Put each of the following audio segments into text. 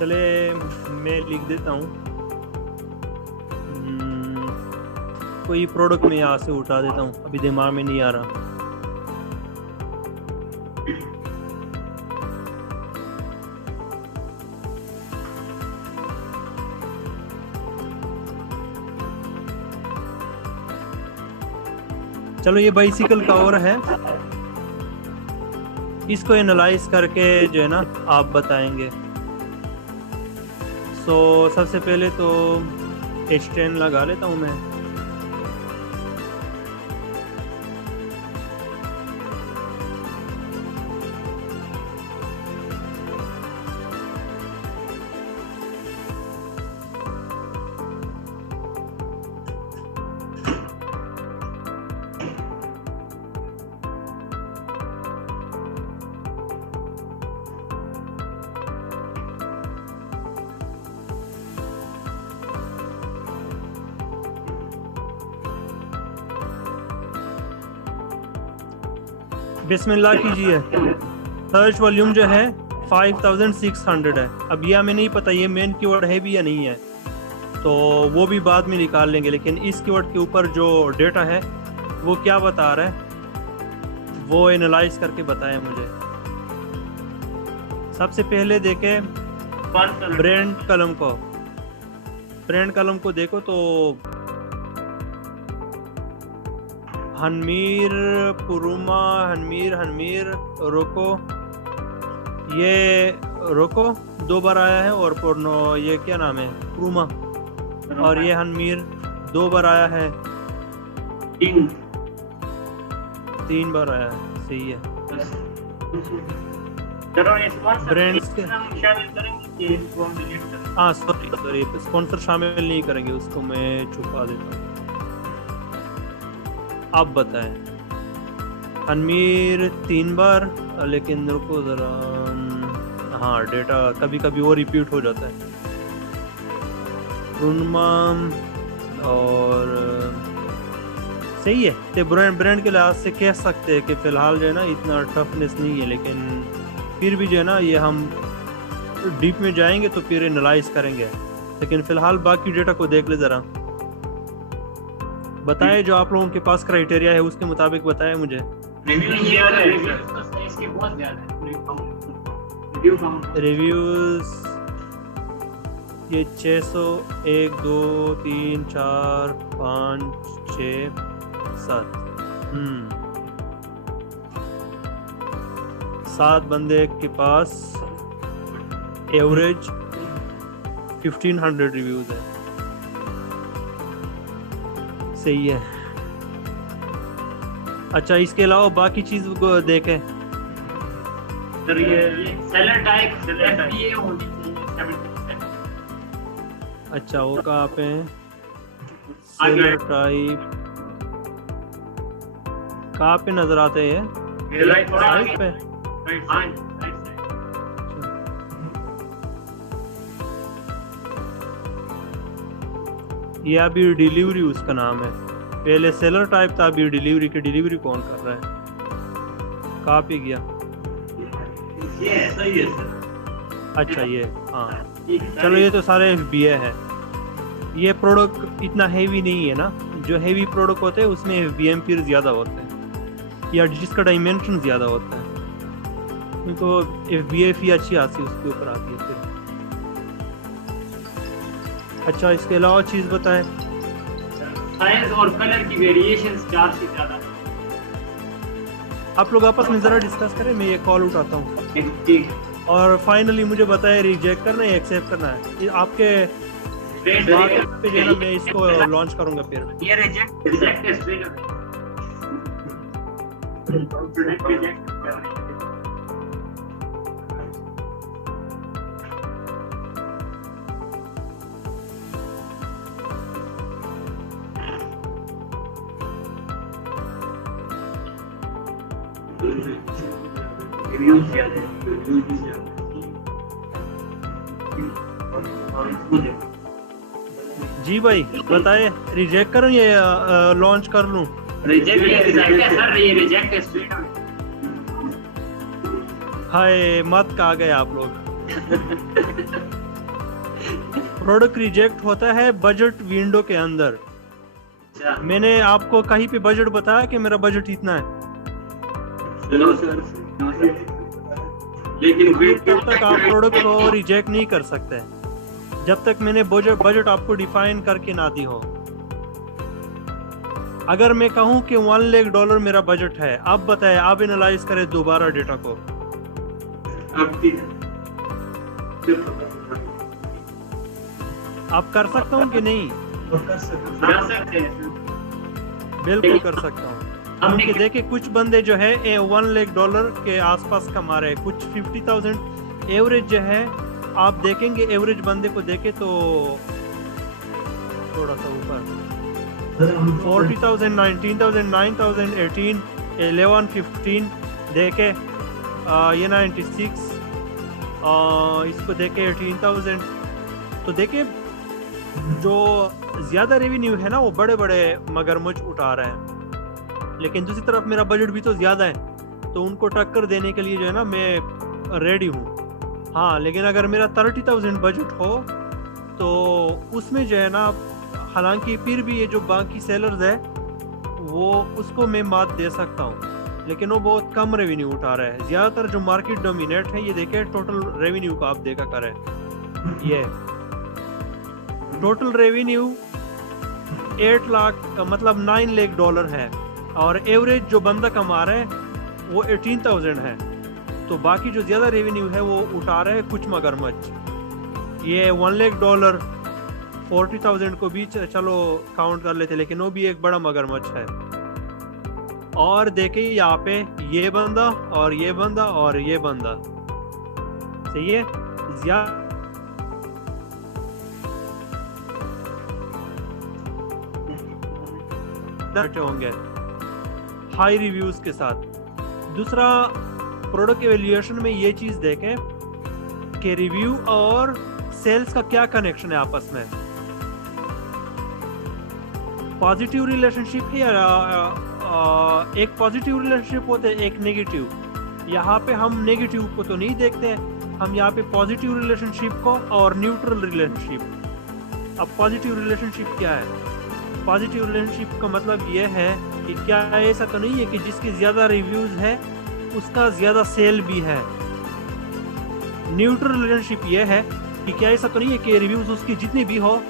चले मैं लिख देता हूँ। कोई प्रोडक्ट में यहाँ से उठा देता हूँ, अभी दिमाग में नहीं आ रहा। चलो ये बाइसिकल कवर है, इसको एनालाइज करके जो है ना आप बताएंगे। सो सबसे पहले तो H10 लगा लेता हूँ मैं। बिस्मिल्लाह कीजिए। सर्च वॉल्यूम जो है 5600 है। अब यह हमें नहीं पता ये मेन कीवर्ड है भी या नहीं है, तो वो भी बाद में निकाल लेंगे, लेकिन इस कीवर्ड के ऊपर जो डेटा है वो क्या बता रहा है वो एनालाइज करके बताएं मुझे। सबसे पहले देखें ब्रांड कलम को। ब्रांड कलम को देखो तो हनमीर, पुरुमा, हनमीर, रोको, ये रोको 2 बार आया है, और पुरनो ये क्या नाम है, पुरुमा, और ये हनमीर 2 बार आया है, 3 बार आया है। सही है। ब्रांड्स के हाँ सॉरी स्पॉन्सर शामिल नहीं करेंगे, उसको मैं छुपा देता हूँ। आप बताएं। हनमीर 3 बार, लेकिन रुको जरा, हाँ डेटा कभी कभी वो रिपीट हो जाता है। रुनमाम और सही है। तो ब्रांड के लिहाज से कह सकते हैं कि फिलहाल जो है ना इतना टफनेस नहीं है, लेकिन फिर भी जो है ना ये हम डीप में जाएंगे तो फिर एनालाइज करेंगे, लेकिन फिलहाल बाकी डेटा को देख ले जरा। बताएं जो आप लोगों के पास क्राइटेरिया है उसके मुताबिक बताएं मुझे। रिव्यूज ये 600, 1 2 3 4 5 6 7 7 बंदे के पास एवरेज 1500 रिव्यूज है। सही है। अच्छा इसके अलावा बाकी चीज को देखें। सर ये सेलर टाइप FBA होनी चाहिए 70%। अच्छा वो कहाँ पे है? सेलर टाइप कहाँ पे नजर आते हैं? साइड पे। ये अभी डिलीवरी उसका नाम है, पहले सेलर टाइप था, अभी डिलीवरी की डिलीवरी कौन कर रहा है? कहाँ पे गया? ये सही है सर। अच्छा ये हाँ चलो ये तो सारे FBA है। ये प्रोडक्ट इतना हेवी नहीं है ना, जो हेवी प्रोडक्ट होते हैं उसमें FBM फिर ज़्यादा होते हैं, या जिसका डायमेंशन ज़्यादा होता है, तो FBA फी अच्छी आती है उसके ऊपर आती है फिर। अच्छा इसके अलावा चीज़ बताएं। साइज और कलर की वेरिएशंस 4 से ज़्यादा। आप लोग आपस में ज़रा डिस्कस करें, मैं ये कॉल उठाता हूँ। ठीक। और फाइनली मुझे बताएं रिजेक्ट करना है या एक्सेप्ट करना है। ये आपके बात पे जो है ना मैं इसको लॉन्च करूँगा फिर। ये रिजेक्ट है स्ट्रेट अवे। जी भाई बताए, रिजेक्ट करूं या लॉन्च कर लूं? रिजेक्ट है सर, ये रिजेक्ट है स्ट्रेट अवे। हाय मत कहा गए आप लोग। प्रोडक्ट रिजेक्ट होता है बजट विंडो के अंदर। अच्छा मैंने आपको कहीं पे बजट बताया कि मेरा बजट इतना है? No sir, no sir. लेकिन तब तक आप प्रोडक्ट को रिजेक्ट नहीं कर सकते जब तक मैंने बजट आपको डिफाइन करके ना दी हो। अगर मैं कहूं कि $1 लाख मेरा बजट है, आप बताएं, आप एनालाइज करें दोबारा डेटा को। आप कर सकता हूं कि नहीं? कर सकते हैं सर। बिल्कुल कर सकता हूं। क्योंकि देखिए कुछ बंदे जो है $1 लाख के आसपास कमा रहे हैं, कुछ 50,000 एवरेज जो है। आप देखेंगे एवरेज बंदे को देखे तो थोड़ा सा ऊपर 40,000, 19,000, 9,000, 18, 11, 15 देखे। ये 96, इसको देखे 18,000। तो देखे जो ज्यादा रेवेन्यू है ना वो बड़े बड़े मगरमच्छ उठा रहे हैं, लेकिन दूसरी तरफ मेरा बजट भी तो ज्यादा है, तो उनको टक्कर देने के लिए जो है ना मैं रेडी हूँ। हाँ, लेकिन अगर मेरा 30,000 बजट हो तो उसमें जो है ना, हालांकि फिर भी ये जो बाकी सेलर्स है वो उसको मैं मात दे सकता हूँ, लेकिन वो बहुत कम रेवेन्यू उठा रहा है। ज्यादातर जो मार्केट डोमिनेट है, ये देखे टोटल रेवेन्यू को आप देखा करें, ये टोटल रेवेन्यू 8 लाख मतलब $9 लाख है, और एवरेज जो बंदा कमा रहा है वो 18,000 है। तो बाकी जो ज्यादा रेवेन्यू है वो उठा रहे हैं कुछ मगरमच्छ। ये $1 लाख 40,000 को भी चलो काउंट कर लेते, लेकिन वो भी एक बड़ा मगरमच्छ है। और देखिए यहाँ पे ये बंदा और ये बंदा और ये बंदा, सही है, ज्यादा होंगे हाई रिव्यूज के साथ। दूसरा, प्रोडक्ट एवेल्यूएशन में ये चीज देखें कि रिव्यू और सेल्स का क्या कनेक्शन है आपस में। पॉजिटिव रिलेशनशिप है या एक पॉजिटिव रिलेशनशिप होता है, एक नेगेटिव। यहाँ पे हम नेगेटिव को तो नहीं देखते, हम यहाँ पे पॉजिटिव रिलेशनशिप को और न्यूट्रल रिलेशनशिप। अब पॉजिटिव रिलेशनशिप क्या है? पॉजिटिव रिलेशनशिप का मतलब ये है कि क्या ऐसा तो नहीं है कि जिसके ज्यादा रिव्यूज है उसका ज्यादा सेल भी है। न्यूट्रल रिलेशनशिप ये है कि क्या ऐसा तो नहीं है कि रिव्यूज उसकी जितनी भी हो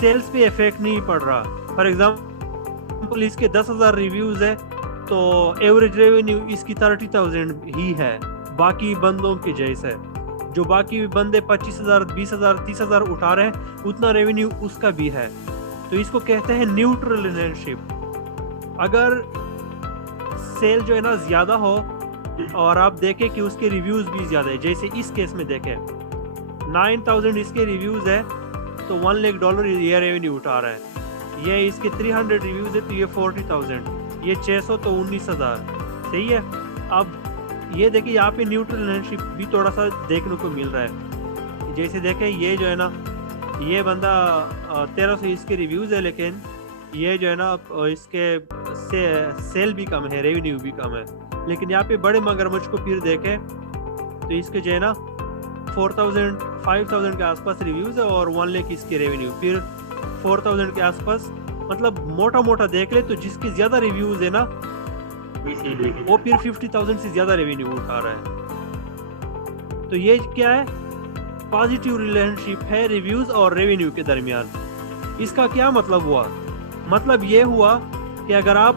सेल्स पे इफेक्ट नहीं पड़ रहा। फॉर एग्जाम्पल इसके 10,000 रिव्यूज है तो एवरेज रेवेन्यू इसकी 30,000 ही है बाकी बंदों के जैसे। जो बाकी बंदे 25,000, 20,000, 30,000 उठा रहे हैं उतना रेवेन्यू उसका भी है। तो इसको कहते हैं न्यूट्रल रिलेशनशिप। अगर सेल जो है ना ज्यादा हो और आप देखें कि उसके रिव्यूज भी ज्यादा है, जैसे इस केस में देखें 9,000 इसके रिव्यूज है तो $1 लाख ये रेवेन्यू उठा रहा है। ये इसके 300 रिव्यूज है तो ये 40,000, ये 600 तो 19,000, सही है। अब ये देखिए यहाँ पे न्यूट्रल रिलेशनशिप भी थोड़ा सा देखने को मिल रहा है। जैसे देखें ये जो है ना, ये बंदा 1300 इसके रिव्यूज है, लेकिन ये जो है ना इसके सेल भी कम है, रेवेन्यू भी कम है। लेकिन यहाँ पे बड़े मगरमच्छ को फिर देखें तो इसके जो है ना 4,000, 5,000 के आसपास रिव्यूज है और 1 लाख इसके रेवेन्यू, फिर 4,000 के आसपास। मतलब मोटा मोटा देख ले तो जिसके ज्यादा रिव्यूज है ना वो फिर 50,000 से ज्यादा रेवेन्यू उठा रहा है। तो ये क्या है? पॉजिटिव रिलेशनशिप है रिव्यूज और रेवेन्यू के दरमियान। इसका क्या मतलब हुआ? मतलब ये हुआ कि अगर आप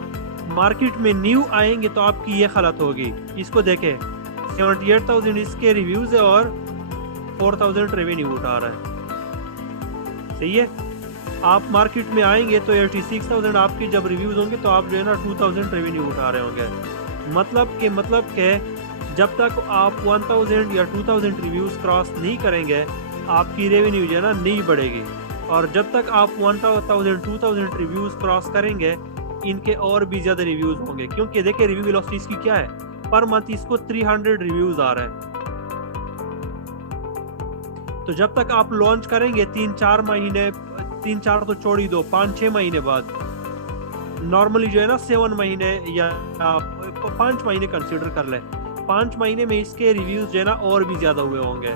मार्केट में न्यू आएंगे तो आपकी ये हालत होगी। इसको देखें 78,000 इसके रिव्यूज है और 4,000 रेवेन्यू उठा रहा है, सही है। आप मार्केट में आएंगे तो 86,000 आपके जब रिव्यूज होंगे तो आप जो है ना 2,000 रेवेन्यू उठा रहे होंगे। मतलब के जब तक आप 1,000 या 2,000 रिव्यूज क्रॉस नहीं करेंगे आपकी रेवेन्यू जो है ना नहीं बढ़ेगी। और जब तक आप 1,000, 2,000 रिव्यूज क्रॉस करेंगे इनके और भी ज्यादा रिव्यूज होंगे, क्योंकि देखिए रिव्यू वेलोसिटी इसकी क्या है, पर मंथ इसको 300 रिव्यूज आ रहे हैं। तो जब तक आप लॉन्च करेंगे 3-4 महीने, 3-4 तो छोड़ ही दो, 5-6 महीने बाद, नॉर्मली जो है ना 7 महीने या 5 महीने कंसिडर कर ले, 5 महीने में इसके रिव्यूज जो है ना और भी ज्यादा हुए होंगे।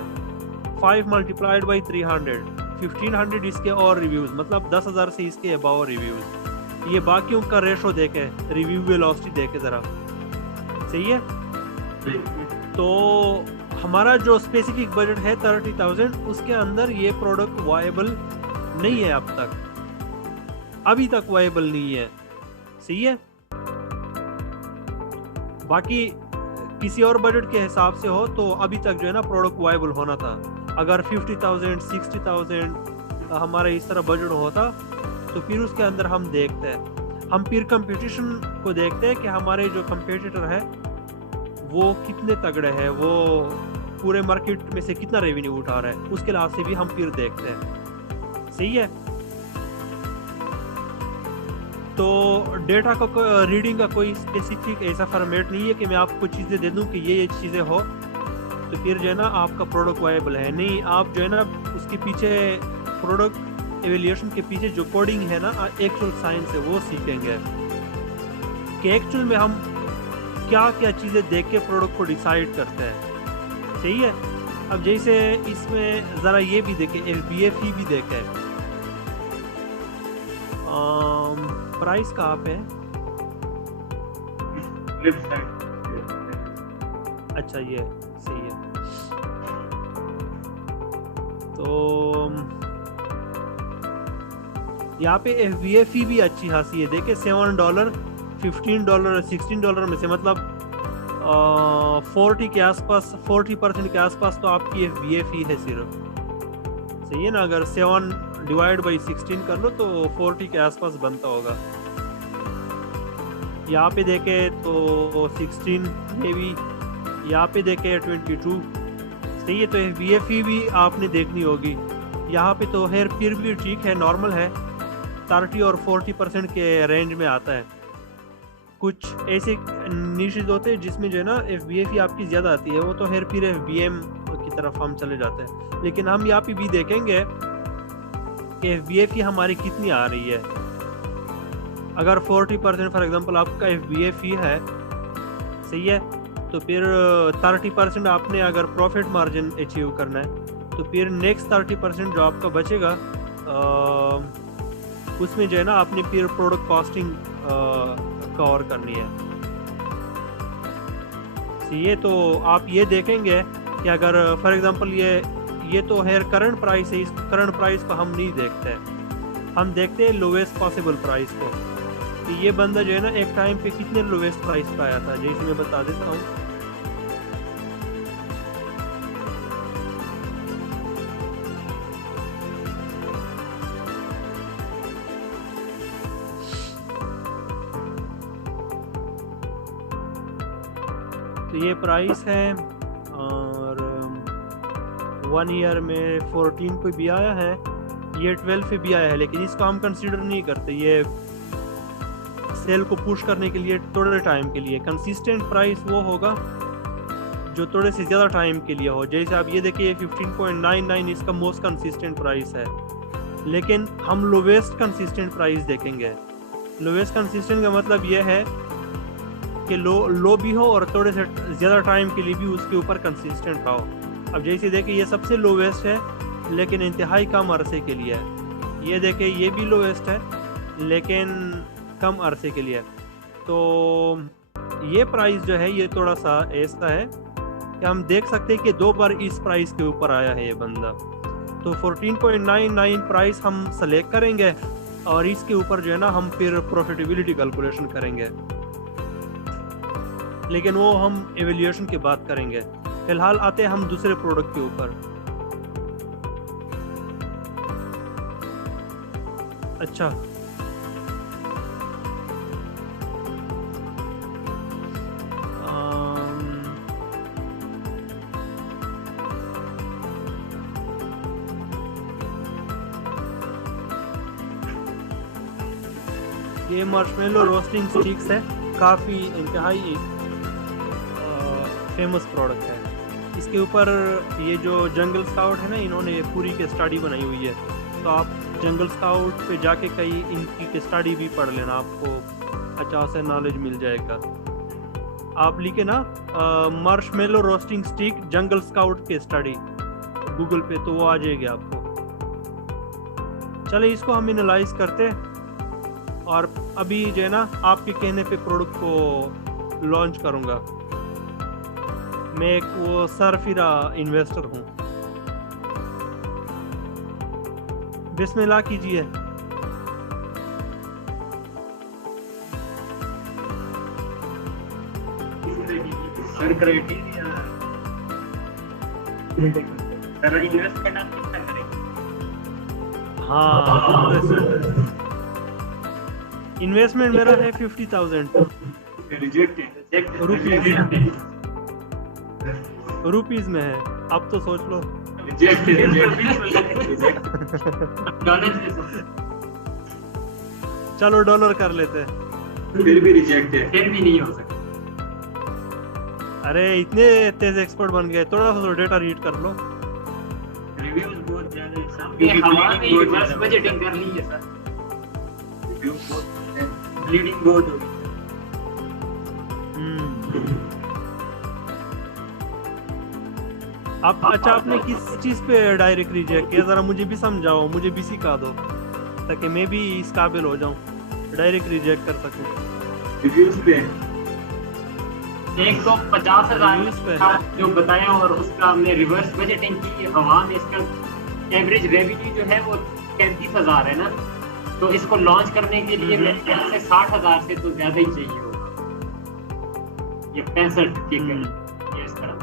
5 मल्टीप्लाइड बाई 300, 1500 इसके और रिव्यूज़, मतलब 10,000 से इसके अबाव रिव्यूज़। ये बाकियों का रेशो देखे, रिव्यू वेलोसिटी देखे ज़रा, सही है। तो हमारा जो स्पेसिफिक बजट है 30,000, उसके अंदर ये प्रोडक्ट वायबल नहीं है, अब तक अभी तक वायबल नहीं है, सही है। बाकी किसी और बजट के हिसाब से हो तो अभी तक जो है ना प्रोडक्ट वायबल होना था। अगर 50,000 60,000 हमारा इस तरह बजट होता तो फिर उसके अंदर हम देखते हैं, हम फिर कंपटीशन को देखते हैं कि हमारे जो कंपटीटर है वो कितने तगड़े हैं, वो पूरे मार्केट में से कितना रेवेन्यू उठा रहा है, उसके लिहाज से भी हम फिर देखते हैं, सही है। तो डेटा का रीडिंग का कोई स्पेसिफिक ऐसा फॉर्मेट नहीं है कि मैं आपको चीज़ें दे दूं कि ये चीज़ें हो तो फिर जो है ना आपका प्रोडक्ट वायबल है। नहीं, आप जो है ना उसके पीछे प्रोडक्ट एवेल्यूएशन के पीछे जो कोडिंग है ना, एक्चुअल साइंस है, वो सीखेंगे कि एक्चुअल में हम क्या क्या चीज़ें देख के प्रोडक्ट को डिसाइड करते हैं, सही है। अब जैसे इसमें ज़रा ये भी देखें, FBA भी देखें, प्राइस कहाँ पे है? अच्छा, ये सही है। तो यहाँ पे FBA फी भी अच्छी खासी है, देखिए $7, $15, $16 में से, मतलब 40 के आसपास, 40% के आसपास तो आपकी FBA फी है सिर्फ, सही है ना। अगर 7 डिवाइड बाई 16 कर लो तो 40 के आसपास बनता होगा। यहाँ पे देखे तो 16, ये भी यहाँ पे देखे 22, सही है। तो FBA फी भी आपने देखनी होगी। यहाँ पे तो हेयर फिर भी ठीक है, नॉर्मल है, 30 और 40% के रेंज में आता है। कुछ ऐसे निशेज होते हैं जिसमें जो है ना FBA फी आपकी ज़्यादा आती है, वो तो हेयर फिर FBM की तरफ हम चले जाते हैं। लेकिन हम यहाँ पे भी देखेंगे कि FBA फी हमारी कितनी आ रही है। अगर 40% फॉर एग्जांपल आपका FBA फी है, सही है, तो फिर 30% आपने अगर प्रॉफिट मार्जिन अचीव करना है तो फिर नेक्स्ट 30% जो आपका बचेगा उसमें जो है ना आपने फिर प्रोडक्ट कॉस्टिंग कवर करनी है, सही है। तो आप ये देखेंगे कि अगर फॉर एग्जांपल ये तो है करंट प्राइस है, इस करंट प्राइस को हम नहीं देखते, हम देखते हैं लोवेस्ट पॉसिबल प्राइस को, कि ये बंदा जो है ना एक टाइम पे कितने लोवेस्ट प्राइस पे आया था। जैसे मैं बता देता हूँ, तो ये प्राइस है और 1 ईयर में 14 पे भी आया है, ये 12 पे भी आया है, लेकिन इसको हम कंसीडर नहीं करते। ये सेल को पुश करने के लिए थोड़े टाइम के लिए, कंसिस्टेंट प्राइस वो होगा जो थोड़े से ज़्यादा टाइम के लिए हो। जैसे आप ये देखिए 15.99 इसका मोस्ट कंसिस्टेंट प्राइस है, लेकिन हम लोवेस्ट कंसिस्टेंट प्राइस देखेंगे। लोवेस्ट कंसिस्टेंट का मतलब ये है कि लो भी हो और थोड़े से ज़्यादा टाइम के लिए भी उसके ऊपर कंसिस्टेंट रहो। अब जैसे देखिए ये सबसे लोवेस्ट है लेकिन इंतहाई कम अरसे के लिए है। ये देखिए ये भी लोवेस्ट है लेकिन कम अरसे के लिए। तो ये प्राइस जो है ये थोड़ा सा ऐसा है कि हम देख सकते हैं कि 2 बार इस प्राइस के ऊपर आया है ये बंदा। तो 14.99 प्राइस हम सेलेक्ट करेंगे और इसके ऊपर जो है ना हम फिर प्रॉफिटेबिलिटी कैलकुलेशन करेंगे, लेकिन वो हम एवेल्यूएशन के बाद करेंगे। फिलहाल आते हैं हम दूसरे प्रोडक्ट के ऊपर। अच्छा, ये मार्शमेलो रोस्टिंग स्टिक्स है, काफ़ी इंतहाई फेमस प्रोडक्ट है। इसके ऊपर ये जो जंगल स्काउट है ना, इन्होंने पूरी केस स्टडी बनाई हुई है, तो आप जंगल स्काउट पे जाके कई इनकी केस स्टडी भी पढ़ लेना, आपको अच्छा सा नॉलेज मिल जाएगा। आप लिखे ना marshmallow roasting stick Jungle Scout case study, Google पे, तो वो आ जाएगी आपको। चले इसको हम एनालाइज करते हैं, और अभी जो है ना आपके कहने पे प्रोडक्ट को लॉन्च करूंगा। मैं एक वो सरफिरा इन्वेस्टर हूँ। बिस्मिल्लाह कीजिए। सर क्राइटेरिया सर इन्वेस्टमेंट आप कितना करेंगे? हाँ, इन्वेस्टमेंट मेरा है 50,000 रुपीज में है। अब तो सोच लो। चलो डॉलर कर लेते हैं। फिर भी रिजेक्ट है, फिर भी नहीं हो सकता। अरे इतने तेज एक्सपर्ट बन गए, थोड़ा सा डेटा रीड कर लो। रिव्यूज बहुत ज्यादा है, सबके हवा में रिवर्स बजटिंग कर ली है सर। रिव्यू बहुत ब्लीडिंग बहुत हो गई। आप अच्छा, आपने किस चीज पे डायरेक्ट रिजेक्ट किया, जरा मुझे भी समझाओ, मुझे भी सिखा दो, ताकि मैं भी इस काबिल हो जाऊं, डायरेक्ट रिजेक्ट कर सकूं। रिव्यूज पे एक तो 50,000 जो बताया, और उसका हमने रिवर्स बजटिंग की हवा में। इसका एवरेज रेवेन्यू जो है वो 33,000 है ना, तो इसको लॉन्च करने के लिए मेरे ख्याल से 60,000 से तो ज्यादा ही चाहिए होगा। ये 65 के करीब ये इस तरह।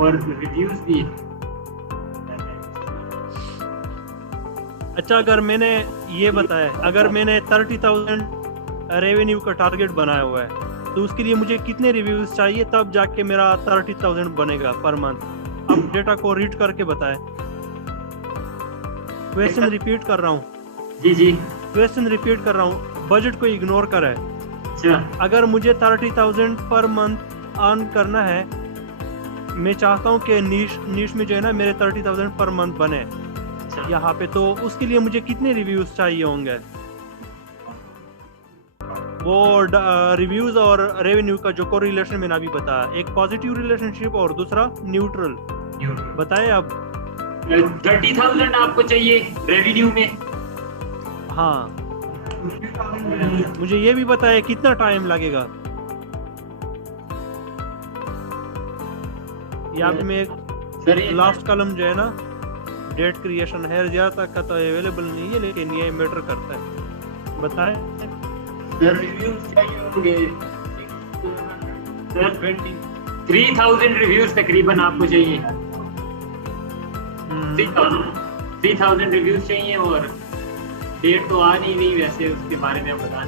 और रिव्यूज भी। अच्छा, अगर मैंने ये बताया, अगर मैंने 30,000 रेवेन्यू का टारगेट बनाया हुआ है, तो उसके लिए मुझे कितने रिव्यूज चाहिए, तब जाके मेरा 30,000 बनेगा पर मंथ? अब डेटा को रीड करके बताएं। क्वेश्चन रिपीट कर रहा हूँ। जी जी, क्वेश्चन रिपीट कर रहा हूँ, बजट को इग्नोर करें। अच्छा, अगर मुझे 30,000 पर मंथ अर्न करना है, मैं चाहता हूँ कि नीश में जो है ना मेरे 30,000 पर मंथ बने यहाँ पे, तो उसके लिए मुझे कितने रिव्यूज चाहिए होंगे? वो रिव्यूज और रेवेन्यू का जो कोरिलेशन मैंने अभी बताया, एक पॉजिटिव रिलेशनशिप और दूसरा न्यूट्रल। बताए अब। 30,000 आपको चाहिए रेवेन्यू में। हाँ, मुझे ये भी बताया कितना टाइम लगेगा। यहाँ पे मैं लास्ट कॉलम जो है ना डेट क्रिएशन है, ज्यादा का तो अवेलेबल नहीं है, लेकिन ये मैटर करता है। बताएं। सर रिव्यूज चाहिए होंगे सर 3,000 रिव्यूज तकरीबन आपको चाहिए। 3,000 रिव्यूज चाहिए, और डेट तो आ नहीं रही वैसे, उसके बारे में बता।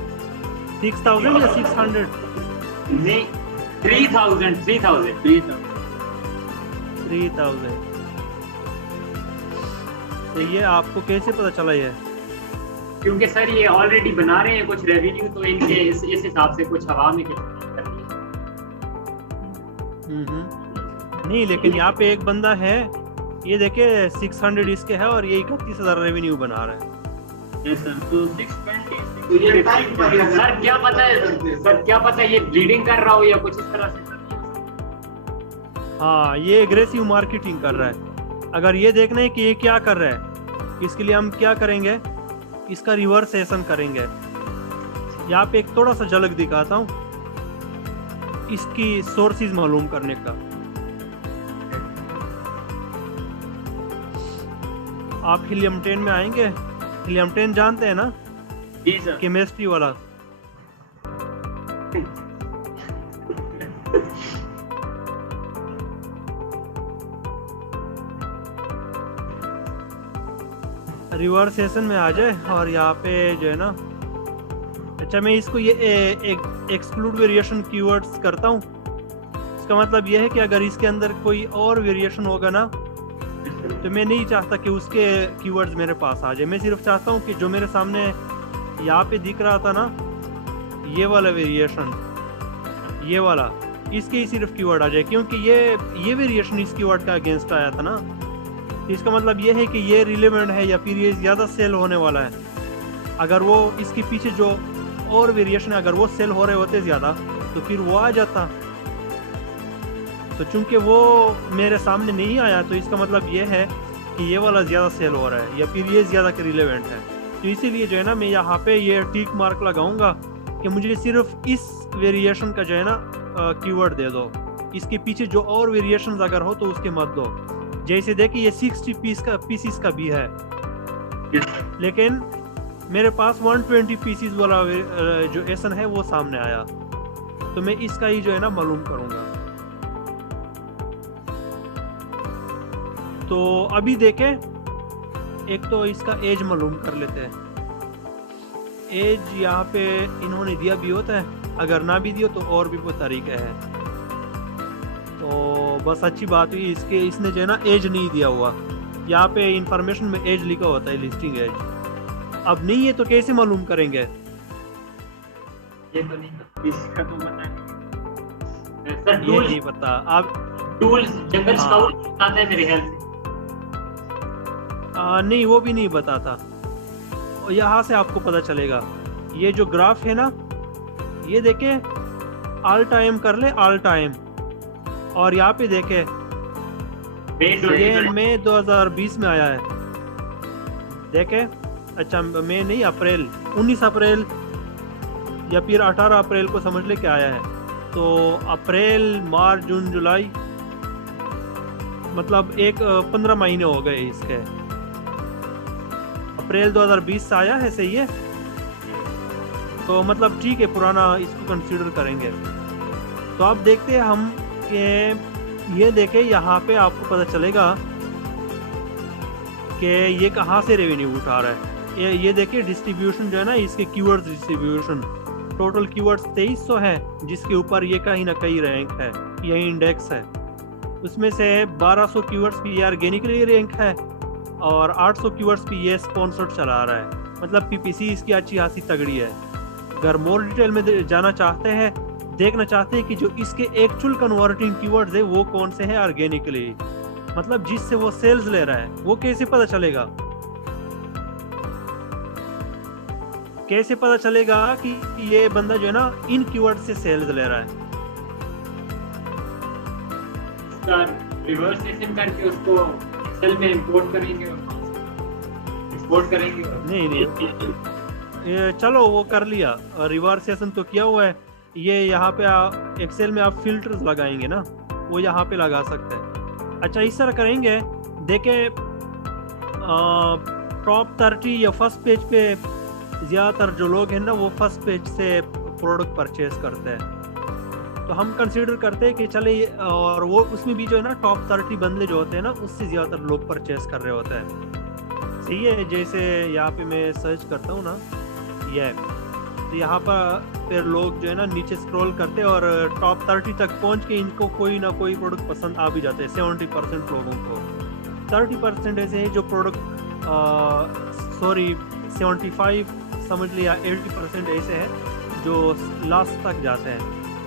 6,000 या 600? नहीं, 3,000। 3,000। तो ये आपको कैसे पता चला? ये क्योंकि सर ये ऑलरेडी बना रहे हैं कुछ रेवेन्यू, तो इनके इस हिसाब से कुछ हवा में नहीं, लेकिन यहाँ पे एक बंदा है, ये देखिए 600 इसके है, और ये 31,000 रेवेन्यू बना रहा है। सर तो 620 सर क्या पता ये ब्लीडिंग कर रहा हो या कुछ इस तरह से। हाँ, ये एग्रेसिव मार्केटिंग कर रहा है। अगर ये देखना है कि ये क्या कर रहा है, इसके लिए हम क्या करेंगे, इसका रिवर्सेशन करेंगे। यहाँ पे एक थोड़ा सा झलक दिखाता हूँ इसकी सोर्सेज मालूम करने का। आप हीलियम 10 में आएंगे। हीलियम 10 जानते हैं ना? जी सर। केमिस्ट्री वाला। रिवर्सेशन में आ जाए, और यहाँ पे जो है ना, अच्छा मैं इसको ये एक्सक्लूड वेरिएशन कीवर्ड्स करता हूँ। इसका मतलब ये है कि अगर इसके अंदर कोई और वेरिएशन होगा ना, तो मैं नहीं चाहता कि उसके कीवर्ड्स मेरे पास आ जाए। मैं सिर्फ चाहता हूँ कि जो मेरे सामने यहाँ पे दिख रहा था ना, ये वाला वेरिएशन, ये वाला, इसके ही सिर्फ कीवर्ड आ जाए, क्योंकि ये वेरिएशन इस कीवर्ड का अगेंस्ट आया था ना। इसका मतलब ये है कि ये रिलेवेंट है, या फिर ये ज़्यादा सेल होने वाला है। अगर वो इसके पीछे जो और वेरिएशन है, अगर वो सेल हो रहे होते ज़्यादा, तो फिर वो आ जाता। तो चूंकि वो मेरे सामने नहीं आया तो इसका मतलब ये है कि ये वाला ज़्यादा सेल हो रहा है या फिर ये ज़्यादा के रिलेवेंट है। तो इसीलिए जो है ना मैं यहाँ पे ये टिक मार्क लगाऊंगा कि मुझे सिर्फ इस वेरिएशन का जो है ना कीवर्ड दे दो, इसके पीछे जो और वेरिएशंस अगर हो तो उसके मत दो। जैसे देखिए ये 60 पीसीस का भी है, लेकिन मेरे पास 120 पीसीस वाला जो एसन है वो सामने आया, तो मैं इसका ही जो है ना मालूम करूंगा। तो अभी देखें, एक तो इसका एज मालूम कर लेते हैं। एज यहाँ पे इन्होंने दिया भी होता है, अगर ना भी दियो तो और भी वो तरीके है। तो बस अच्छी बात हुई इसने जो है ना एज नहीं दिया हुआ, यहाँ पे इंफॉर्मेशन में एज लिखा होता है, लिस्टिंग एज। अब नहीं है तो कैसे मालूम करेंगे? ये तो नहीं पता, इसका तो पता नहीं सर। ये नहीं पता आप टूल्स जंगल स्काउट बताते हैं मेरे ख्याल से। नहीं, वो भी नहीं बताता। यहाँ से आपको पता चलेगा। ये जो ग्राफ है ना, ये देखे ऑल टाइम कर ले, ऑल टाइम, और यहाँ पे देखे ये मई 2020 में आया है, देखे। अच्छा मई नहीं, अप्रैल, 19 अप्रैल या फिर 18 अप्रैल को समझ ले क्या आया है। तो अप्रैल, मार्च, जून, जुलाई, मतलब 15 महीने हो गए इसके। अप्रैल 2020 से आया है, सही है। तो मतलब ठीक है, पुराना इसको कंसीडर करेंगे। तो अब देखते हैं हम कि ये देखें, यहाँ पे आपको पता चलेगा कि ये कहाँ से रेवेन्यू उठा रहा है। ये देखिए डिस्ट्रीब्यूशन जो है ना, इसके कीवर्ड्स डिस्ट्रीब्यूशन, टोटल कीवर्ड्स 2300 है, जिसके ऊपर ये कहीं ना कहीं रैंक है, ये इंडेक्स है। उसमें से 1200 कीवर्ड्स भी ये ऑर्गेनिकली रैंक है और 800 कीवर्ड्स भी ये स्पॉन्सर्ड चला रहा है। मतलब पीपीसी इसकी अच्छी खासी तगड़ी है। अगर मोर डिटेल में जाना चाहते हैं, देखना चाहते हैं कि जो इसके एक्चुअल कन्वर्टिंग कीवर्ड्स है वो कौन से हैं ऑर्गेनिकली, मतलब जिससे वो सेल्स ले रहा है, वो कैसे पता चलेगा? कैसे पता चलेगा कि ये बंदा जो है ना इन कीवर्ड से सेल्स ले रहा है? रिवर्स एशन करके उसको एक्सेल में इंपोर्ट करेंगे और एक्सपोर्ट करेंगे। नहीं, ये चलो वो कर लिया, रिवर्स एशन तो किया हुआ है। ये यहाँ पे एक्सेल में आप फिल्टर्स लगाएंगे ना, वो यहाँ पे लगा सकते हैं। अच्छा, इस तरह करेंगे, देखें टॉप 30 या फर्स्ट पेज पे ज़्यादातर जो लोग हैं ना वो फर्स्ट पेज से प्रोडक्ट परचेज करते हैं। तो हम कंसीडर करते हैं कि चले, और वो उसमें भी जो है ना टॉप 30 बंदे जो होते हैं ना उससे ज़्यादातर लोग परचेज कर रहे होते हैं। सही है। जैसे यहाँ पे मैं सर्च करता हूँ ना, ये तो यहाँ पर फिर लोग जो है ना नीचे स्क्रॉल करते हैं और टॉप 30 तक पहुँच के इनको कोई ना कोई प्रोडक्ट पसंद आ भी जाते हैं। 70% लोगों को, 30% ऐसे हैं जो प्रोडक्ट 75 समझ लिया, 80% ऐसे हैं जो लास्ट तक जाते हैं,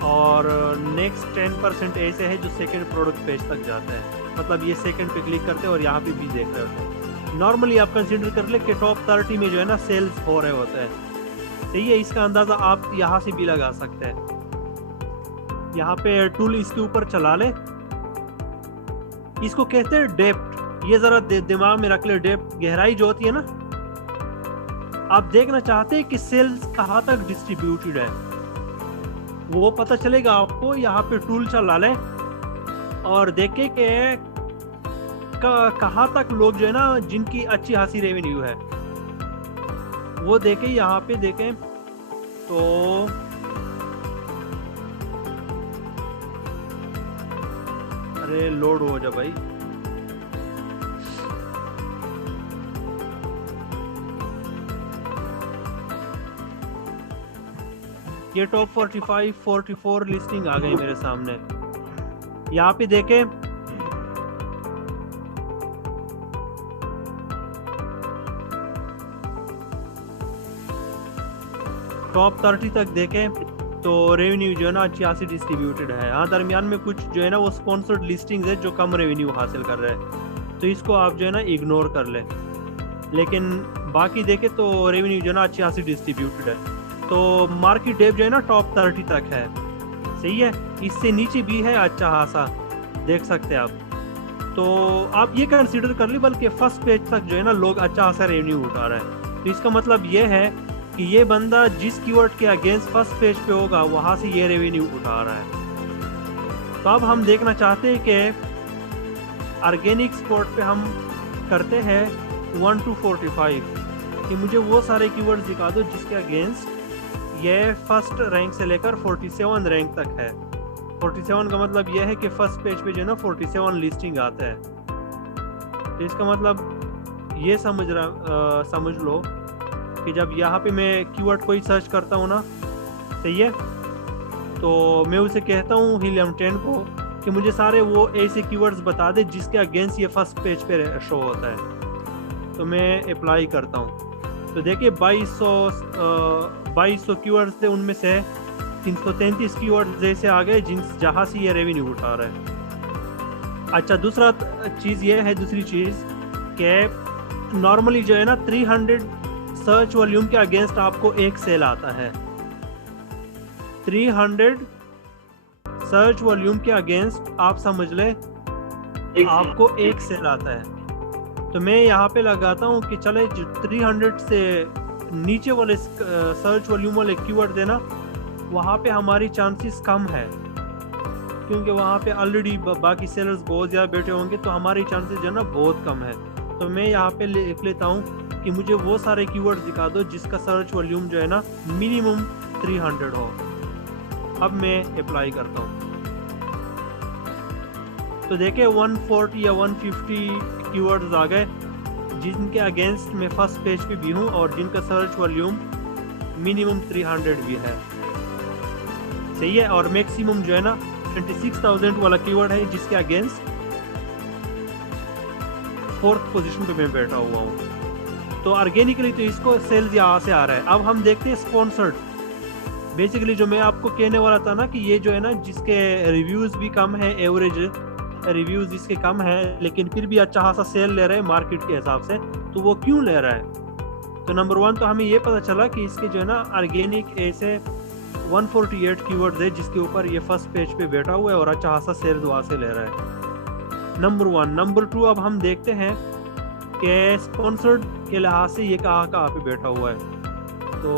और नेक्स्ट 10% ऐसे हैं जो सेकंड प्रोडक्ट पेज तक जाते हैं। मतलब ये सेकंड पे क्लिक करते हैं और यहाँ पे भी देख रहे होते हैं। नॉर्मली आप कंसिडर कर ले कि टॉप 30 में जो है ना सेल्स हो रहे होते हैं। सही है। इसका अंदाज़ा आप यहाँ से भी लगा सकते हैं। यहाँ पे टूल इसके ऊपर चला ले, इसको कहते हैं डेप्थ। ये ज़रा दिमाग में रख ले, डेप्थ गहराई जो होती है ना। आप देखना चाहते हैं कि सेल्स कहाँ तक डिस्ट्रीब्यूटेड है, वो पता चलेगा आपको। यहाँ पे टूल चला ले और देखे कि कहाँ तक लोग जो है ना जिनकी अच्छी खासी रेवेन्यू है वो देखें। यहाँ पे देखें तो अरे लोड हो जा भाई। ये टॉप 45, 44 लिस्टिंग आ गई मेरे सामने। यहाँ पे देखें टॉप 30 तक देखें तो रेवेन्यू जो है ना अच्छी खासी डिस्ट्रीब्यूटेड है। हाँ, दरमियान में कुछ जो है ना वो स्पॉन्सर्ड लिस्टिंग्स है जो कम रेवेन्यू हासिल कर रहे हैं, तो इसको आप जो है ना इग्नोर कर ले। लेकिन बाकी देखें तो रेवेन्यू जो है ना अच्छी खासी डिस्ट्रीब्यूटेड है। तो मार्केट डेप जो है ना टॉप 30 तक है। सही है। इससे नीचे भी है अच्छा खासा, देख सकते हैं आप। तो आप ये कंसीडर कर ली बल्कि फर्स्ट पेज तक जो है ना लोग अच्छा खासा रेवेन्यू उठा रहा है। तो इसका मतलब ये है कि ये बंदा जिस कीवर्ड के अगेंस्ट फर्स्ट पेज पे होगा वहाँ से ये रेवेन्यू उठा रहा है। तो अब हम देखना चाहते हैं कि ऑर्गेनिक स्पॉट पे हम करते हैं 1 to 45 कि मुझे वो सारे कीवर्ड्स दिखा दो जिसके अगेंस्ट ये फर्स्ट रैंक से लेकर 47 रैंक तक है। 47 का मतलब यह है कि फर्स्ट पेज पे जो है ना 47 लिस्टिंग आता है। तो इसका मतलब ये समझ लो कि जब यहाँ पे मैं कीवर्ड कोई सर्च करता हूँ ना, सही है, तो मैं उसे कहता हूँ हीलियम 10 को कि मुझे सारे वो ऐसे कीवर्ड्स बता दे जिसके अगेंस्ट ये फर्स्ट पेज पे शो होता है। तो मैं अप्लाई करता हूँ। तो देखिए 2200 कीवर्ड्स थे, उनमें से 333 कीवर्ड्स जैसे आ गए जहाँ से ये रेवेन्यू उठा रहा है। अच्छा, दूसरी चीज़ कि नॉर्मली जो है ना 300 सर्च वॉल्यूम के अगेंस्ट आपको एक सेल आता है। 300 सर्च वॉल्यूम के अगेंस्ट आप समझ ले आपको एक सेल आता है। तो मैं यहाँ पे लगाता हूँ कि चले जो 300 से नीचे वाले सर्च वॉल्यूम वाले कीवर्ड देना, वहाँ पे हमारी चांसेस कम है क्योंकि वहाँ पे ऑलरेडी बाकी सेलर्स बहुत ज़्यादा बैठे होंगे, तो हमारी चांसेस जो है ना बहुत कम है। तो मैं यहाँ पे लिख लेता हूँ कि मुझे वो सारे कीवर्ड्स दिखा दो जिसका सर्च वॉल्यूम जो है ना मिनिमम 300 हो। अब मैं अप्लाई करता हूँ। तो देखिए 140 या 150 कीवर्ड्स आ गए जिनके अगेंस्ट मैं फर्स्ट पेज पे भी हूँ और जिनका सर्च वॉल्यूम मिनिमम 300 भी है, सही है। और मैक्सिमम जो है ना 26,000 वाला कीवर्ड है जिसके अगेंस्ट 4th पोजीशन पे मैं बैठा हुआ हूँ। तो ऑर्गेनिकली तो इसको सेल्स यहाँ से आ रहा है। अब हम देखते हैं स्पॉन्सर्ड। बेसिकली जो मैं आपको कहने वाला था ना कि ये जो है ना जिसके रिव्यूज़ भी कम है, एवरेज रिव्यूज़ इसके कम है लेकिन फिर भी अच्छा खासा सेल ले रहे हैं मार्केट के हिसाब से, तो वो क्यों ले रहा है? तो नंबर 1 तो हमें ये पता चला कि इसके जो है ना ऑर्गेनिक ऐसे 148 कीवर्ड्स है जिसके ऊपर ये फर्स्ट पेज पे बैठा हुआ है और अच्छा खासा सेल्स वहाँ से ले रहा है। नंबर 1। नंबर 2 अब हम देखते हैं कि स्पॉन्सर्ड के लिहाज से ये कहाँ पे बैठा हुआ है। तो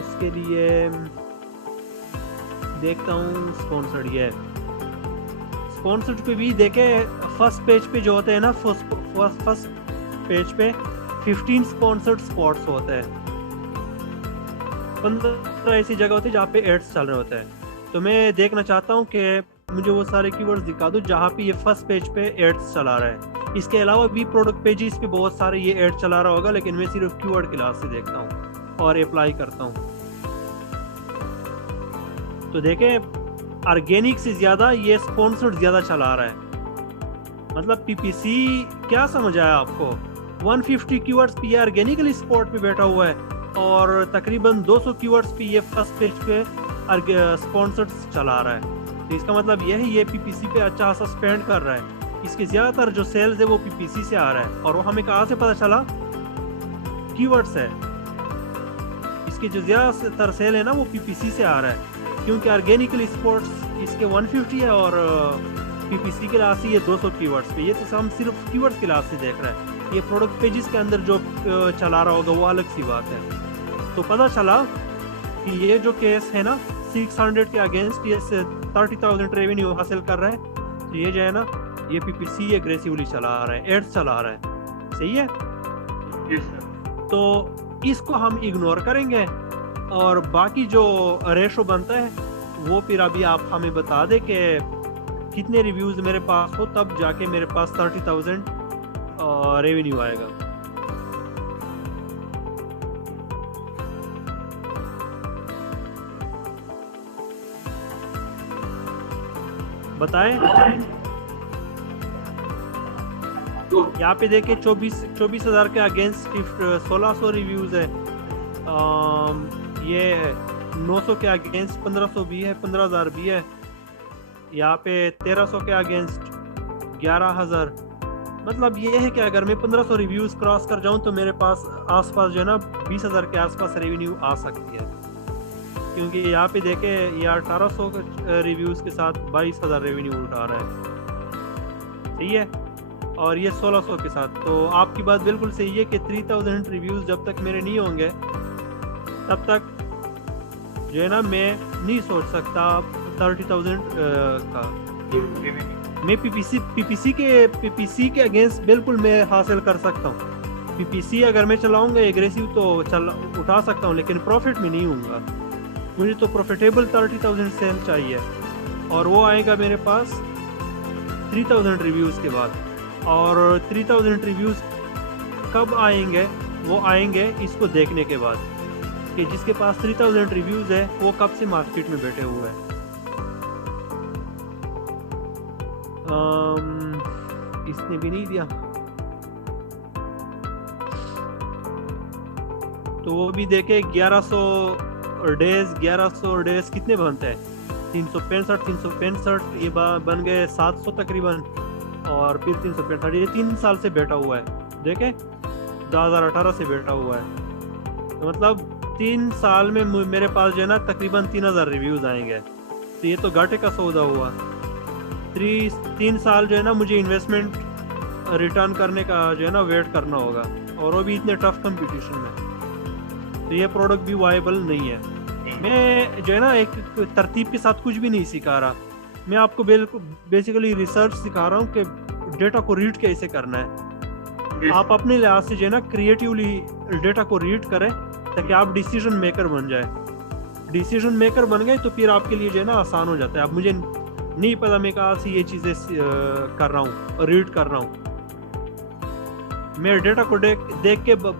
उसके लिए देखता हूँ स्पॉन्सर्ड। ये स्पॉन्सर्ड पे भी देखे फर्स्ट पेज पे जो होते हैं ना, फर्स्ट पेज पे 15 स्पॉन्सर्ड स्पॉट्स होते हैं। 15 ऐसी जगह होती है जहाँ पे एड्स चल रहे होते हैं। तो मैं देखना चाहता हूँ कि मुझे वो सारे कीवर्ड्स दिखा दो जहाँ पे ये फर्स्ट पेज पे एड्स चला रहा है। इसके अलावा भी प्रोडक्ट पेजेस पे बहुत सारे ये एड चला रहा होगा, लेकिन मैं सिर्फ कीवर्ड की लिहाज से देखता हूँ और अप्लाई करता हूँ। तो देखें ऑर्गेनिक से ज़्यादा ये स्पॉन्सर्ड ज़्यादा चला रहा है। मतलब पीपीसी क्या समझ आया आपको? 150 कीवर्ड्स पे ये ऑर्गेनिकली स्पॉट पे बैठा हुआ है और तकरीबन 200 कीवर्ड्स पे ये फर्स्ट पेज पे स्पॉन्सर्ड चला रहा है। तो इसका मतलब यह है ये पीपीसी पे अच्छा खासा स्पेंड कर रहा है। इसके ज़्यादातर जो सेल्स है वो पीपीसी से आ रहा है और वो हमें कहाँ से पता चला? कीवर्ड्स है। इसकी जो ज़्यादातर सेल है ना वो पीपीसी से आ रहा है क्योंकि ऑर्गेनिकली स्पॉट्स इसके 150 है और पीपीसी के लिहाज से ये 200 कीवर्ड्स पे। ये तो हम सिर्फ कीवर्ड्स के लिहाज से देख रहे हैं। ये प्रोडक्ट पेजेस के अंदर जो चला रहा होगा वो अलग सी बात है। तो पता चला कि ये जो केस है ना 600 के अगेंस्ट ये 30,000 रेवेन्यू हासिल कर रहा है। तो ये जो है ना ये पीपीसी एग्रेसिवली चला रहा है, एड्स चला रहा है, सही है। तो इसको हम इग्नोर करेंगे और बाकी जो रेशो बनता है वो फिर अभी आप हमें बता दें कि कितने रिव्यूज़ मेरे पास हो, तब जाके मेरे पास 30,000 रेवेन्यू आएगा। बताएं। यहाँ पे देखिए 24,000 के अगेंस्ट 1600 रिव्यूज़ है। ये 900 के अगेंस्ट 1500 भी है, 15,000 भी है। यहाँ पे 1300 के अगेंस्ट 11,000। मतलब ये है कि अगर मैं 1500 रिव्यूज़ क्रॉस कर जाऊँ तो मेरे पास आसपास जो है ना 20,000 के आसपास रेवेन्यू आ सकती है। क्योंकि यहाँ पे देखे ये 1800 रिव्यूज़ के साथ 22,000 रेवेन्यू उठा रहा है। सही है, और ये 1600 के साथ। तो आपकी बात बिल्कुल सही है कि 3000 रिव्यूज़ जब तक मेरे नहीं होंगे तब तक जो है ना मैं नहीं सोच सकता 30,000 का। मैं पीपीसी के अगेंस्ट बिल्कुल मैं हासिल कर सकता हूँ। पीपीसी अगर मैं चलाऊंगा एग्रेसिव तो उठा सकता हूँ, लेकिन प्रॉफिट में नहीं हूँगा। मुझे तो प्रॉफिटेबल 30,000 सेल चाहिए, और वो आएगा मेरे पास 3000 रिव्यूज़ के बाद। और 3000 रिव्यूज़ कब आएंगे? वो आएंगे इसको देखने के बाद कि जिसके पास 3000 रिव्यूज़ है वो कब से मार्केट में बैठे हुए हैं। इसने भी नहीं दिया, तो वो भी देखे 1100 डेज कितने बनते हैं? 365 ये बन गए 700 तकरीबन, और फिर 365, ये 3 साल से बैठा हुआ है। देखे 2018 से बैठा हुआ है, तो मतलब 3 साल में मेरे पास जो है ना तकरीबन 3000 रिव्यूज़ आएंगे। तो ये तो घाटे का सौदा हुआ। 3 साल जो है ना मुझे इन्वेस्टमेंट रिटर्न करने का जो है ना वेट करना होगा, और वो भी इतने टफ कंपटीशन में। तो ये प्रोडक्ट भी वायबल नहीं है। मैं जो है ना एक तरतीब के साथ कुछ भी नहीं सिखा रहा, मैं आपको बिल्कुल बेसिकली रिसर्च सिखा रहा हूँ कि डेटा को रीड कैसे करना है। आप अपने लिहाज से जो है ना क्रिएटिवली डेटा को रीड करें ताकि आप डिसीजन मेकर बन जाए। डिसीजन मेकर बन गए तो फिर आपके लिए जो है ना आसान हो जाता है। अब मुझे नहीं पता मैं कहाँ से ये चीज़ें कर रहा हूँ, रीड कर रहा हूँ। मैं डेटा को देख के जो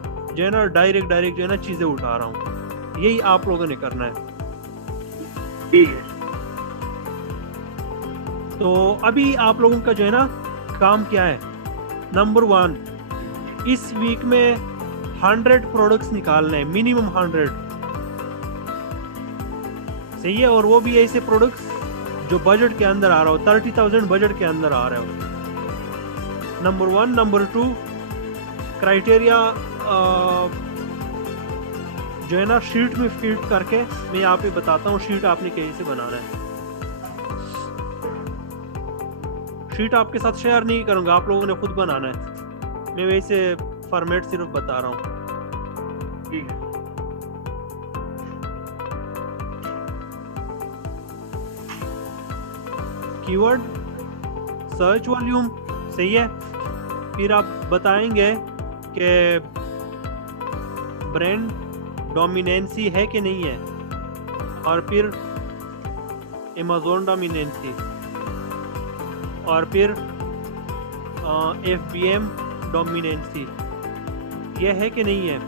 है ना डायरेक्ट जो है ना चीज़ें उठा रहा हूँ। यही आप लोगों ने करना है। ठीक है। तो अभी आप लोगों का जो है ना काम क्या है? नंबर 1, इस वीक में 100 प्रोडक्ट्स निकालने हैं, मिनिमम 100। सही है, और वो भी ऐसे प्रोडक्ट्स जो बजट के अंदर आ रहा हो, 30,000 बजट के अंदर आ रहे हो। नंबर 1। नंबर 2, क्राइटेरिया जो है ना शीट में फिट करके मैं यहाँ पे बताता हूँ शीट आपने कैसे बनाना है। शीट आपके साथ शेयर नहीं करूंगा, आप लोगों ने खुद बनाना है। मैं वैसे फॉर्मेट सिर्फ बता रहा हूँ। ठीक है। कीवर्ड, सर्च वॉल्यूम, सही है। फिर आप बताएंगे कि ब्रांड डोमिनेंसी है कि नहीं है, और फिर अमेज़न डोमिनेंसी, और फिर FBM डोमिनेंसी ये है कि नहीं है।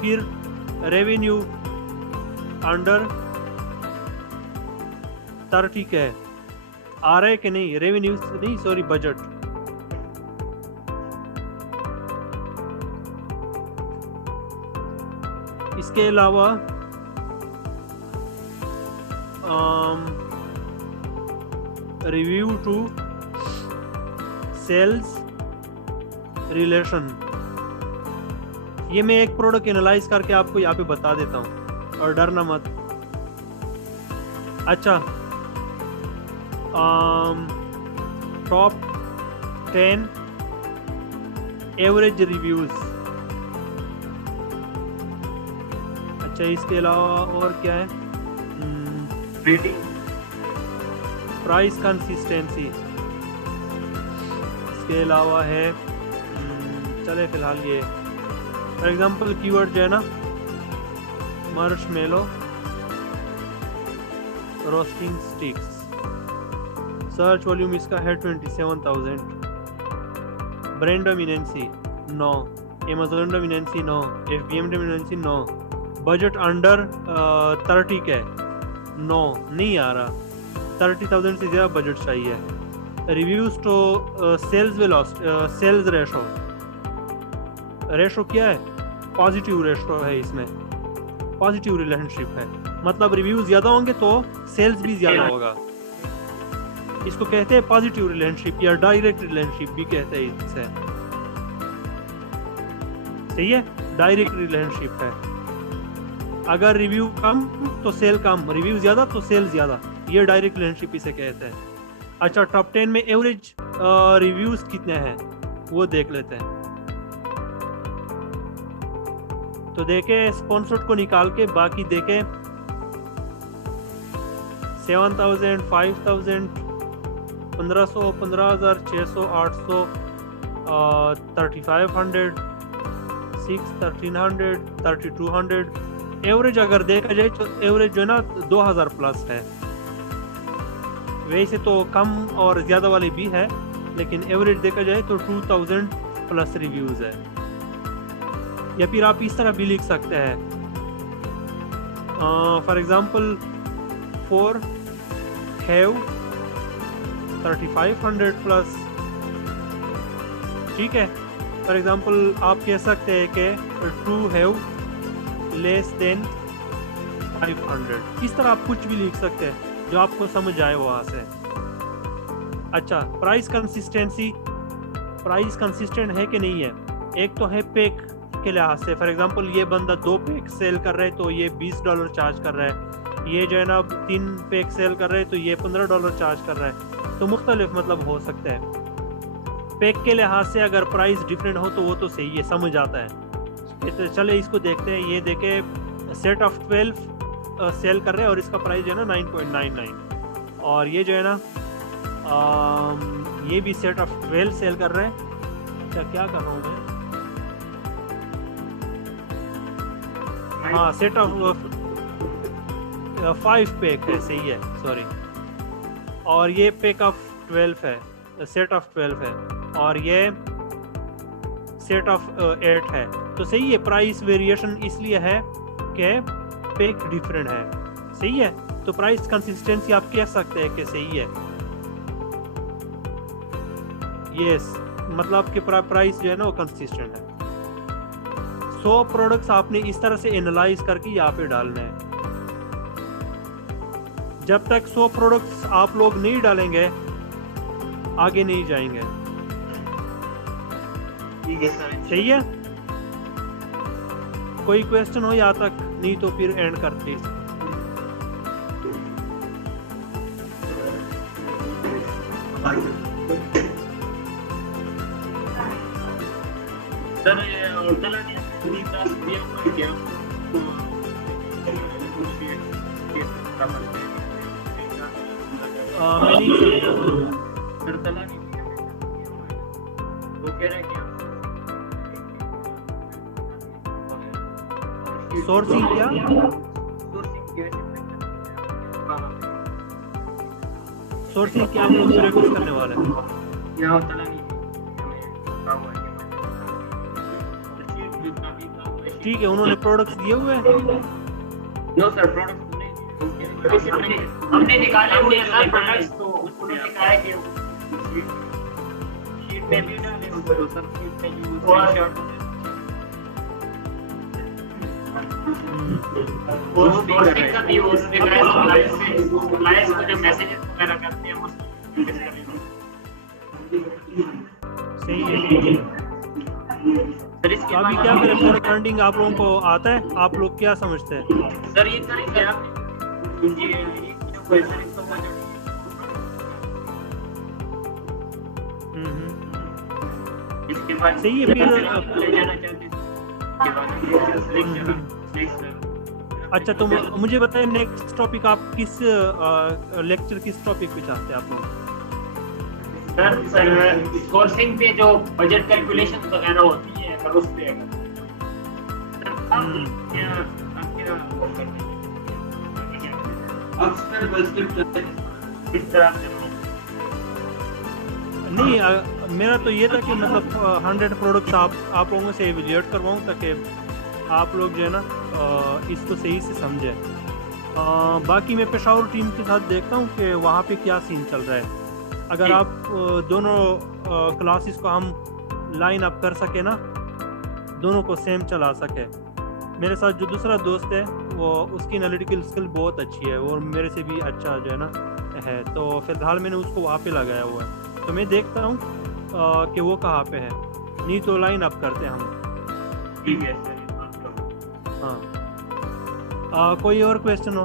फिर रेवेन्यू अंडर 30 का है, आ रहा है कि नहीं, रेवेन्यू नहीं सॉरी बजट। इसके अलावा रिव्यू टू सेल्स रिलेशन, ये मैं एक प्रोडक्ट एनालाइज करके आपको यहाँ पे बता देता हूँ, और डरना मत। अच्छा, टॉप 10 एवरेज रिव्यूज। अच्छा, इसके अलावा और क्या है? Rating, price consistency. इसके अलावा है चले फिलहाल ये फॉर एग्जांपल कीवर्ड जो है ना marshmallow roasting sticks, search volume इसका है 27,000। Brand dominancy 9, Amazon dominancy 9, FBM dominancy 9, budget under 30 के 9 नहीं आ रहा, 30,000 से ज़्यादा बजट चाहिए। Reviews to sales sales ratio क्या है? पॉजिटिव रेशो है, इसमें पॉजिटिव रिलेशनशिप है, मतलब रिव्यूज ज़्यादा होंगे तो सेल्स भी ज़्यादा होगा। इसको कहते हैं पॉजिटिव रिलेशनशिप या डायरेक्ट रिलेशनशिप भी कहते हैं इसे। सही है, डायरेक्ट रिलेशनशिप है। अगर रिव्यू कम तो सेल कम, रिव्यू ज़्यादा तो सेल ज़्यादा, ये डायरेक्ट रिलेशनशिप इसे कहते हैं। अच्छा, टॉप 10 में एवरेज रिव्यूज कितने हैं वो देख लेते हैं। तो देखे स्पॉन्सर्ड को निकाल के, बाकी देखे 7,000, 5,000, 1,500, 15,000, 600, 800, 3,500, 1,300, 3,200। एवरेज अगर देखा जाए तो एवरेज जो है ना 2,000 प्लस है। वैसे तो कम और ज़्यादा वाली भी है, लेकिन एवरेज देखा जाए तो 2,000 प्लस रिव्यूज़ है। या फिर आप इस तरह भी लिख सकते हैं, फॉर एग्जांपल 4 हैव 3,500 प्लस। ठीक है, फॉर एग्जांपल आप कह सकते हैं कि 2 हैव लेस देन 500। इस तरह आप कुछ भी लिख सकते हैं जो आपको समझ आए वहाँ से। अच्छा, प्राइस कंसिस्टेंसी, प्राइस कंसिस्टेंट है कि नहीं है। एक तो है पैक के लिहाज से, फॉर एग्जांपल ये बंदा 2 पैक सेल कर रहा है तो ये $20 चार्ज कर रहा है, ये जो है ना 3 पैक सेल कर रहे हैं तो ये $15 चार्ज कर रहा है। तो मुख्तलिफ मतलब हो सकता है। पैक के लिहाज से अगर प्राइस डिफरेंट हो तो वो तो सही है, समझ आता है। तो चले इसको देखते हैं। ये देखे सेट ऑफ 12 सेल कर रहे हैं और इसका प्राइस जो है ना 9.99। और ये जो है ना ये भी सेट ऑफ 12 सेल कर रहे हैं। अच्छा, क्या कर रहा हूँ मैं? हाँ, सेट ऑफ 5 पैक है, सही है, सॉरी। और ये पैक ऑफ 12 है, सेट ऑफ 12 है, और ये सेट ऑफ 8 है। तो सही है, प्राइस वेरिएशन इसलिए है कि पैक डिफरेंट है। सही है, तो प्राइस कंसिस्टेंसी आप कह सकते हैं कि सही है। यस, मतलब कि प्राइस जो है ना वो कंसिस्टेंट है। 100 प्रोडक्ट्स आपने इस तरह से एनालाइज करके यहाँ पे डालने हैं। जब तक 100 प्रोडक्ट्स आप लोग नहीं डालेंगे आगे नहीं जाएंगे। सही है, कोई क्वेश्चन हो यहाँ तक? नहीं तो फिर एंड करते हैं। सर सोर्सिंग क्या? सोर्सिंग क्या हम लोग कुछ करने वाले हैं? ठीक है, उन्होंने प्रोडक्ट्स दिए हुए हैं? नो सर, प्रोडक्ट्स हमने निकाले हुए हैं सर प्रोडक्ट्स। तो उन्होंने कहा है कि शीट में भी डाले हुए हैं सर, शीट में यूज स्क्रीनशॉट पोस्टिंग का भी यूज सप्लायर्स को जो मैसेजेस वगैरह करते हैं वो सही है। सर इसके अभी क्या करें, प्रोडक्ट ब्रांडिंग आप लोगों को आता है? आप लोग क्या समझते हैं? सर ये करेंगे आप ये क्वेश्चन इसको इसके बाद सही है। फिर ले जाना चाहते हैं अच्छा, तो मुझे बताएं नेक्स्ट टॉपिक आप किस लेक्चर किस टॉपिक पे चाहते हैं आप लोग? सर सोर्सिंग पे जो बजट कैलकुलेशन वगैरह होती है अगर उस पे इस तरह से नहीं, मेरा तो ये था कि मतलब 100 प्रोडक्ट्स आप लोगों से एवेल्यूएट करवाऊँ ताकि आप लोग जो है ना इसको सही से समझें। बाकी मैं पेशावर टीम के साथ देखता हूँ कि वहाँ पे क्या सीन चल रहा है। अगर आप दोनों क्लासेस को हम लाइन अप कर सके ना, दोनों को सेम चला सके। मेरे साथ जो दूसरा दोस्त है वो उसकी एनालिटिकल स्किल बहुत अच्छी है और मेरे से भी अच्छा जो है ना है, तो फिलहाल मैंने उसको वहाँ पे लगाया हुआ है। तो मैं देखता हूँ कि वो कहाँ पे है, नहीं तो लाइन अप करते हैं हम। ठीक है सर। हाँ, कोई और क्वेश्चन हो?